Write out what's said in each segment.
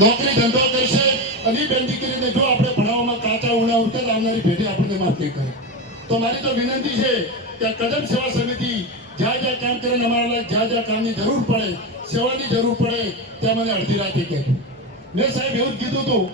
નોકરી ધંધો કરશે અને બેન દીકરીને જો આપણે ભણાવવામાં કાચા ઉણા ઉતર આવનારી પેઢી આપણને માફી કરે. તો મારી તો વિનંતી છે કે આ કદમ સેવા સમિતિ જ્યાં જ્યાં કામ કરે અમારા લાયક જ્યાં જ્યાં કામની જરૂર પડે, સેવાની જરૂર પડે ત્યાં મને અડધી રાતે કહેજો. મેં સાહેબ એવું જ કીધું હતું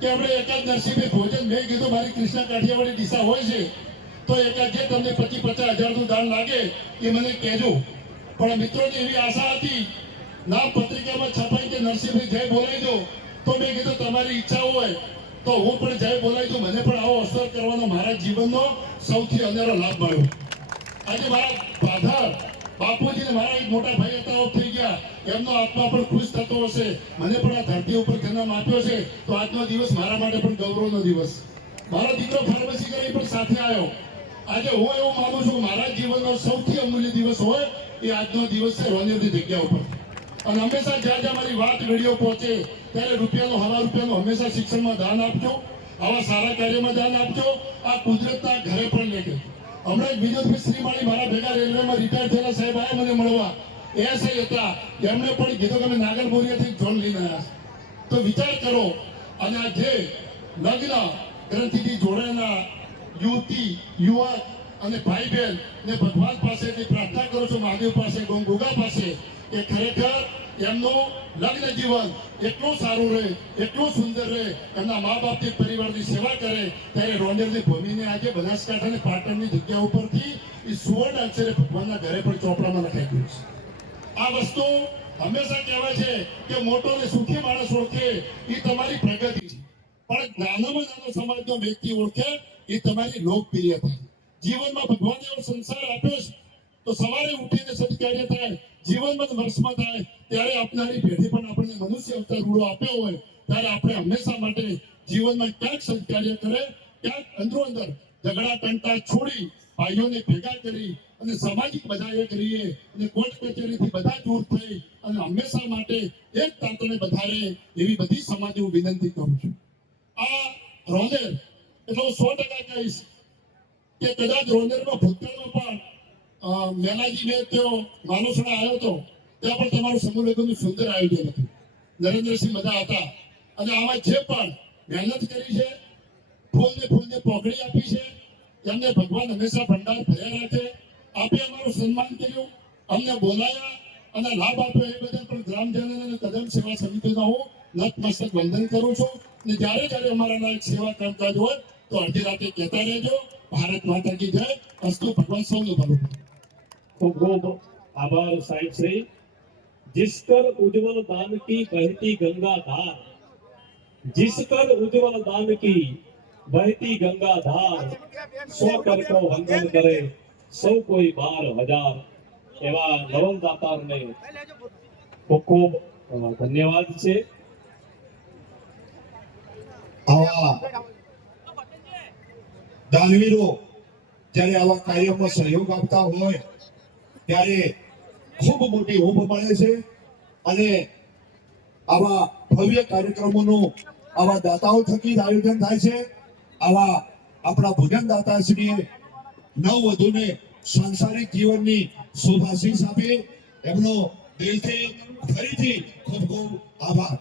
કે આપણે એકાદ નરસિંહભાઈ ભોજન મેં કીધું મારી કૃષ્ણ કાઠિયાવાડી દિશા હોય છે તો એકાદ જે તમને 25-50 હજારનું દાન લાગે એ મને કહેજો. પણ મિત્રોની એવી આશા હતી, નામ પત્રિકામાં છપાઈ કે નરસિંહભાઈ જય બોલાવી દો, તો મેં કીધું તમારી ઈચ્છા હોય તો હું પણ જય બોલાવી દઉં. મને પણ આવો અવસર કરવાનો મારા જીવનનો સૌથી અનેરો લાભ મળ્યો. આજે મારા ફાધર બાપુજી ને મારા એક મોટા ભાઈ હતા થઈ ગયા, એમનો આત્મા પણ ખુશ થતો હશે. મને પણ આ ધરતી ઉપર જન્મ આપ્યો છે તો આજનો દિવસ મારા માટે પણ ગૌરવનો દિવસ. મારો દીકરો ફાર્મસી કરી પણ સાથે આવ્યો. આજે હું એવું માનું છું મારા જીવનનો સૌથી અમૂલ્ય દિવસ હોય એ આજનો દિવસ છે રોનેરની જગ્યા ઉપર. અને હંમેશા જ્યાં જ્યાં મારી વાત વિડીયો પહોંચે ત્યારે ₹1,000 હંમેશા શિક્ષણમાં દાન આપજો, આવા સારા કાર્યમાં દાન આપજો. આ કુદરતના ઘરે પણ લેજો. હમણાં વિનોદભાઈ શ્રીમાળી મારા ભેગા રેલવેમાં રિટાયર થયેલા સાહેબ આવ્યા મને મળવા. એસઆઈ હતા, એમને પણ કીધું કે અમે નાગરમોરિયાથી જોન લઈને આવ્યા. તો વિચાર કરો, અને આ જે લગ્ન ગ્રંથિથી જોડાયેલા યુવતી યુવક અને ભાઈ બહેન ને ભગવાન પાસેથી પ્રાર્થના કરું છું, મહાદેવ પાસે, ગોગા પાસે, કે ખરેખર એમનું લગ્ન જીવન એટલું સારું રહે, એટલું સુંદર રહે, એમના મા બાપની પરિવારની સેવા કરે. ત્યારે રોંડેરની ભૂમિને આજે બનાસકાંઠા અને પાટણની જગ્યા ઉપરથી એ સુવર્ણ અક્ષરે ભગવાનના ઘરે પણ ચોપડામાં લખાઈ ગયું છે. આ વસ્તુ હંમેશા કહેવાય છે કે મોટો ને સુખી માણસ ઓળખે એ તમારી પ્રગતિ છે, પણ નાનામાં નાનો સમાજનો વ્યક્તિ ઓળખે એ તમારી લોકપ્રિયતા. જીવનમાં ભગવાને એવો સંસાર આપ્યો છે તો સવારે ઉઠીને સત્કાર્ય થાય, જીવનમાં વર્ષમાં થાય ત્યારે આપનારી પેઢી પણ આપણને મનુષ્ય અવતાર રૂડો આપ્યો હોય ત્યારે આપણે હંમેશા માટે જીવનમાં ક્યાંક સત્કાર્ય કરે, ક્યાંક અંદરો અંદર ઝઘડા ટંટા છોડી ભાઈઓને ભેગા કરી અને સામાજિક બધાએ કરીએ અને કોર્ટ કચેરીથી બધા દૂર થઈ અને હંમેશા માટે એક તાતણે વધારે એવી બધી સમાજે હું વિનંતી કરું છું. આ રોનેર એટલે હું 100% કહીશ કે કદાચ રોનેરમાં ભૂતકાળમાં પણ મેલાજી મેં તેઓ માનુસણા આવ્યો હતો ત્યાં પણ તમારું સમૂહ લગ્નનું સુંદર આયોજન હતું. નરેન્દ્રસિંહ બધા હતા અને આમાં જે પણ મહેનત કરી છે, ફૂલને પોકળી આપી છે, એમને ભગવાન હંમેશા ભંડાર ભર્યા રાખે. આપે અમારું સન્માન કર્યું, અમને બોલાયા અને લાભ આપ્યો એ બદલ પણ ગ્રામજનો અને કદમ સેવા સમિતિનો હું નતમસ્તક વંદન કરું છું. અને જ્યારે જ્યારે અમારા લાયક સેવા કામકાજ હોય તો અડધી રાતે કહેતા રહેજો. ભારત માતા કી જય. અસ્તુ. ભગવાન સૌનું ભલું. खूब खूब आभार साहिब श्री। जिस कर उज्जवल दान की बहती गंगा धार, जिस कर उज्जवल दान की बहती गंगा धार, 100 कर को वंदन करे सौ कोई 12,000. એવા નવલ દાતારને ખૂબ ખૂબ ધન્યવાદ છે. આવા દાનવીરો જ્યારે આવા કાર્યમાં સહયોગ આપતા હોય ત્યારે ખૂબ મોટી ઊભ મળે છે અને આવા ભવ્ય કાર્યક્રમોનું આવા દાતાઓ થકી આયોજન થાય છે. આવા આપણા ભોજન દાતા શ્રીએ નવવધુને સાંસારિક જીવનની શુભાશીષ આપી. એમનો દિલથી ફરીથી ખૂબ ખૂબ આભાર.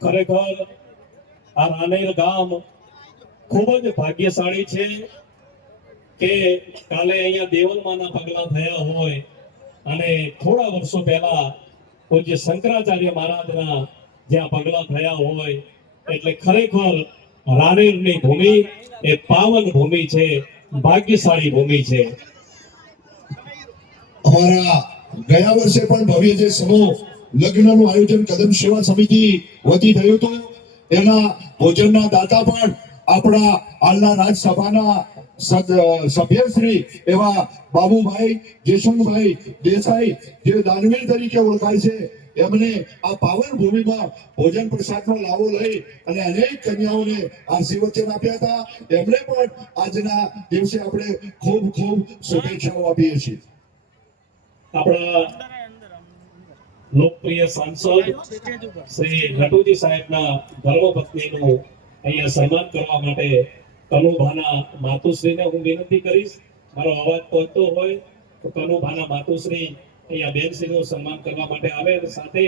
ખરેખર આ રાનેર ગામ ખૂબ જ ભાગ્યશાળી છે કે કાલે અહીંયા દેવલમાના પગલા થયા હોય અને થોડા વર્ષો પહેલા પૂજ્ય શંકરાચાર્ય મહારાજના જ્યાં પગલા થયા હોય, એટલે ખરેખર રાનેરની ભૂમિ એ પાવન ભૂમિ છે, ભાગ્યશાળી ભૂમિ છે. અમારા ગયા વર્ષે પણ ભવ્ય જે સમૂહ લગ્નનું આયોજન કદમ સેવા સમિતિ વતી થયું હતું, એના ભોજનના દાતા પણ આપણા હાલના રાજ્યસભાના સભ્યશ્રી એવા બાબુભાઈ જયશંકરભાઈ દેસાઈ જે દાનવીર તરીકે ઓળખાય છે, એમને આ પાવન ભૂમિમાં ભોજન પ્રસાદનો લાવો લઈ અને અનેક કન્યાઓને આશીર્વચન આપ્યા હતા. એમને પણ આજના દિવસે આપણે ખૂબ ખૂબ શુભેચ્છાઓ આપીએ છીએ. આપણા લોકપ્રિય સાંસદ શ્રી નટુજી સાહેબના ધર્મપત્નીનું અહીંયા સન્માન કરવા માટે કનુભાના માતુશ્રીને હું વિનંતી કરીશ. મારો અવાજ પહોંચતો હોય તો કનુભાના માતુશ્રી અહીંયા બેનશ્રીનું સન્માન કરવા માટે આવે અને સાથે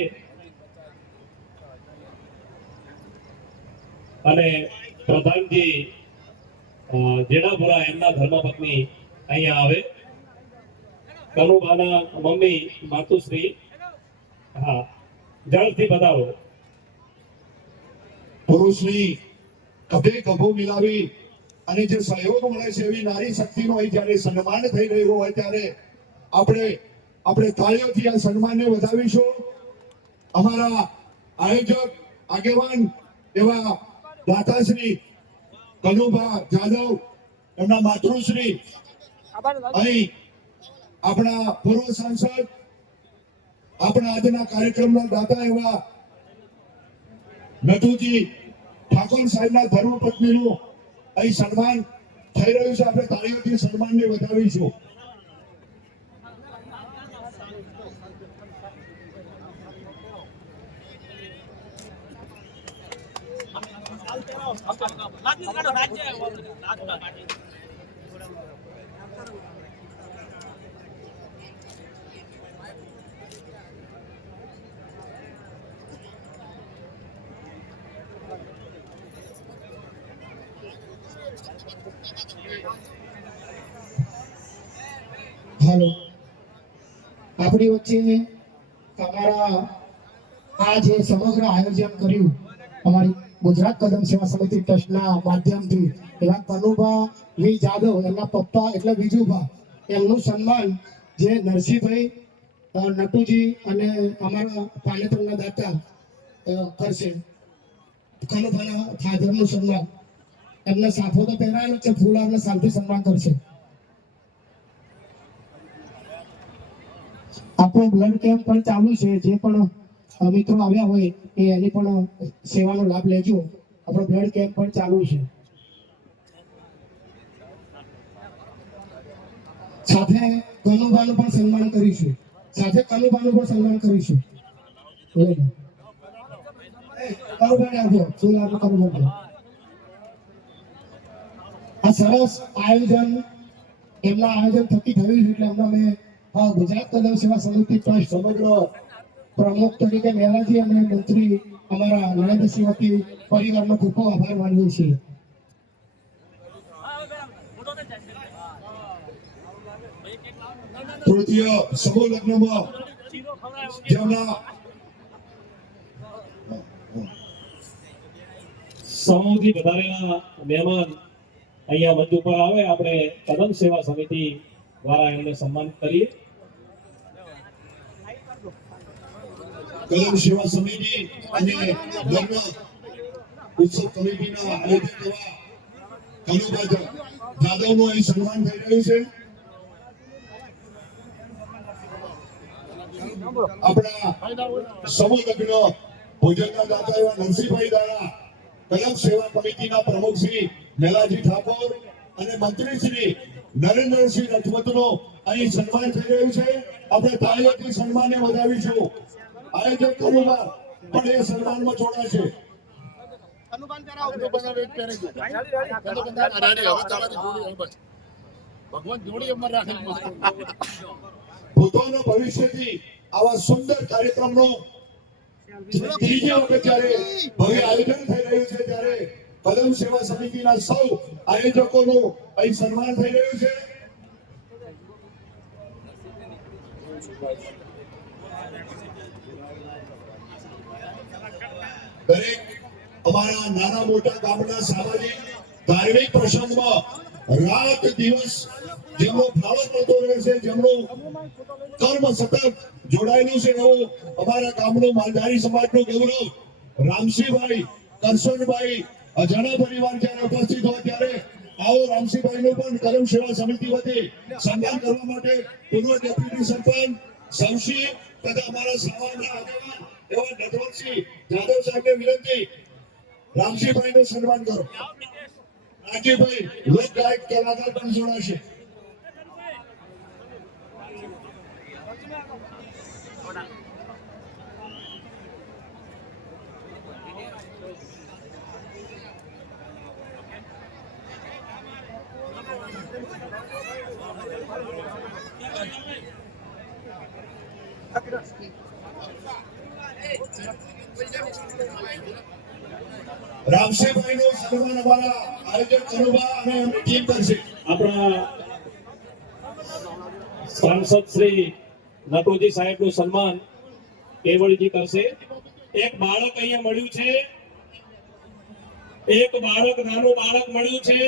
અને પ્રધાનજી જેડાપુરા એમના ધર્મપત્ની અહીંયા આવે. કનુભાના મમ્મી માતુશ્રી, હા, જલ્દથી બતાવો. પુરુષની કભે કભો મિલાવી અને જે સહયોગ મળે છે એવી નારી શક્તિનો અહીં જ્યારે સન્માન થઈ રહ્યું હોય ત્યારે આપણે તાળીઓથી આ સન્માનને વધાવીશું. અમારા આયોજક આગેવાન એવા દાતાશ્રી કનુભા જાદવ, એમના માતૃશ્રી, અહીં આપણા પૂર્વ સાંસદ, આપણા આજના કાર્યક્રમના દાતા એવા નટુજી ઠાકોર સાહેબના ધર્મપત્નીનું અહીં સન્માન થઈ રહ્યું છે. આપણે તાળીઓથી સન્માનને વધાવીશું. હાલો, આપણી વચ્ચે તમારા આ જે સમગ્ર આયોજન કર્યું અમારી ગુજરાત કદમ સેવા સમિતિ ટ્રસ્ટના માધ્યમથી એવા કનુભા વી જાદવ, એમના પપ્પા એટલે વિજુભા, એમનું સન્માન જે નરસિંહભાઈ નટુજી અને અમારા પાનેતરના દાતા કરશે. કનુભાના ફાધરનું સન્માન, એમને સાફો તો પહેરાયેલો છે, ફૂલ સાલથી સન્માન કરશે. આપણો બ્લડ કેમ્પ પણ ચાલુ છે. જે પણ મિત્રો આવ્યા હોય એ એની પણ સેવાનો લાભ લેજો. આપણો બ્લડ કેમ્પ પણ ચાલુ છે. સાથે કનુભાનું પણ સન્માન કરીશું. કનુભાઈ આવજો, ફૂલ આપો કનુભાઈ. આ સરસ આયોજન એમના આયોજન થકી થયું છે એટલે એમના મેં ગુજરાત કદમ સેવા સમિતિ ટ્રસ્ટ સમગ્ર પ્રમુખ તરીકે મહેરાજી અને મંત્રી અમારા નરેન્દ્રસિંહ વતી પરિવારનો ખૂબ ખૂબ આભાર માનીએ છીએ. તૃતીય સમૂહ લગ્નમાં જેમના સમૂહથી વધારેલા મહેમાન અહીંયા મંચ ઉપર આવે, આપણે કદમ સેવા સમિતિ દ્વારા એમને સન્માન કરીએ. કદમ સેવા સમિતિ અને લગ્ન ઉત્સવ કમિટીના આયોજક એવા કનુભા જાદવનું અહીં સન્માન થઈ રહ્યું છે. આપણા સમૂહ લગ્ન ભોજનના દાતા એવા નરસિંહભાઈ દ્વારા કદમ સેવા કમિટીના પ્રમુખ શ્રી મેલાજી ઠાકોર અને મંત્રી શ્રી નરેન્દ્રસિંહ રજપૂતનું અહીં સન્માન થઈ રહ્યું છે. આપણે તાળીઓથી સન્માનને વધાવીશું. આયોજક કનુભા પણ એ સન્માનમાં જોડાશે. ભૂતોના ભવિષ્યથી આવા સુંદર કાર્યક્રમનો ત્રીજી વખત જ્યારે ભવ્ય આયોજન થઈ રહ્યું છે ત્યારે કદમ સેવા સમિતિના સૌ આયોજકોનું અહીં સન્માન થઈ રહ્યું છે. દરેક અમારા નાના મોટા ગામના સામાજિક ધાર્મિક પ્રસંગમાં રાત દિવસ જેમનો ફાળો મળતો રહે છે, જેમનું કર્મ સતત જોડાયેલું છે, એવું અમારા ગામનું માલધારી સમાજનું ગૌરવ રામસિંહભાઈ કરશનભાઈ અજાણા પરિવાર જ્યારે ઉપસ્થિત હોય ત્યારે આવો રામસિંહભાઈનું પણ કદમ સેવા સમિતિ વતી સન્માન કરવા માટે પૂર્વ ડેપ્યુટી સરપંચ શમશી તથા અમારા સમાજના આગેવાન એવા નટવરસિંહ જાદવ સાહેબને વિનંતી, રામસિંહભાઈનું સન્માન કરો. રાજ્યભાઈ લોક ગાયક કલાકાર પણ જોડાશે. Hey. રામસિંહભાઈનું સન્માન અમારા આયોજક કનુભા અને એમની ટીમ કરશે. આપણા સાંસદ શ્રી નટુજી સાહેબનું સન્માન કેવળજી કરશે. એક બાળક અહીંયા મળ્યું છે, એક બાળક નાનું બાળક મળ્યું છે.